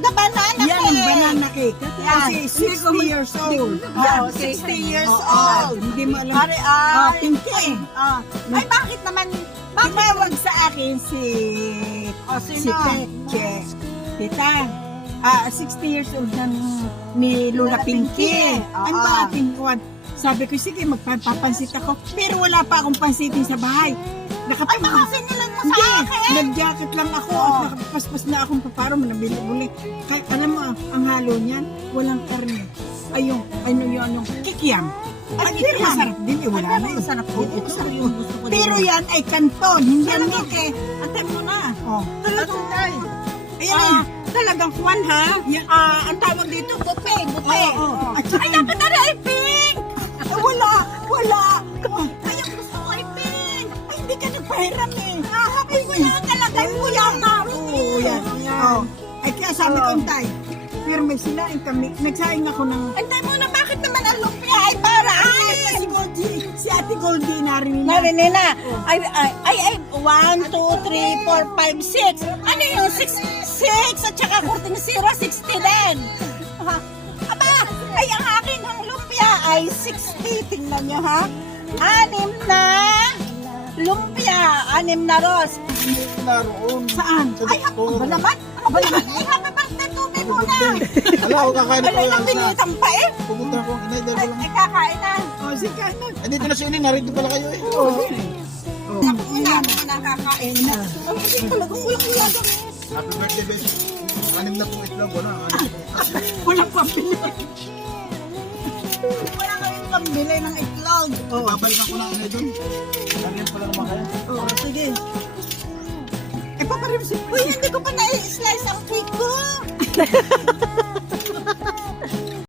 The banana Yan, cake. banana cake. Kasi Yan. 60 years old. Oh, 60 years Oo, old. Hindi mo alam. Pare, ay, pinky. ay, bakit naman? Bakit? Tumawag sa akin si Sino? Peche. Tita, 60 years old na ni Lola Lola Pinky. Pinky. Ano ba ating kuwan? Sabi ko, sige, magpapansit ako. Pero wala pa akong pansitin sa bahay. Ay, baka sinilan mo sa Hindi, akin. nag-jacket lang ako at nakapaspas na akong paparo, manabili-buli. Kaya alam mo, ang halo niyan, walang karne. Ay, yung kikiam. Ay, pero masarap din, wala na. Masarap po. Oo, masarap yun. Pero yan ay kanton, hindi yan meat eh. Antay mo na. Oh. Talagang tay. Ayan, Talagang kwan ha? Yan. Ang tawag dito, buffet. Buffet. Oo. At Ay, saka dapat na rin ay pink. wala. Oh, Ay, ang gusto ko ay pink. ay, hindi ka nagpahiram eh. Happy ko yan talaga. Oo, Kulang na. Oo, yan. Oh. Ay, kaya sabi ko, Tay, pero may sinain kami. Nagsaing ako ng... Antay mo na, bakit naman ang lumpia ay para Si Goldie, si Ate Goldie narinig niya. Narinig na. Ay, 1, 2, 3, 4, 5, 6. Ano yung 6 at saka kurting 0, 60 din. Aba, ay ang akin ang lumpia ay 60. Tingnan nyo ha. 6 na lumpia, 6 na ros. Naroon. Saan? Ay, ako ba naman? Ako ba naman? Ay, happy birthday to me muna. Wala ako kakain Wala ko nang lang sa... binutang pa eh. Pumunta ko, inay, dahil Ay, lang. kakain na. Oh, si Kano. Dito na si inay, narito pala kayo eh. Oh. Ako muna, ako na kakain na. Ang hindi talaga kulang-kulang. Happy birthday, babe. 6 na po itlog, ano? Walang pambili. Wala kaming pambili ng itlog. Babalikan ko lang inay doon. Ganyan pala naman kayo. Oh, sige. Eh, paparim si... Uy, hindi ko pa na-slice ang cake ko.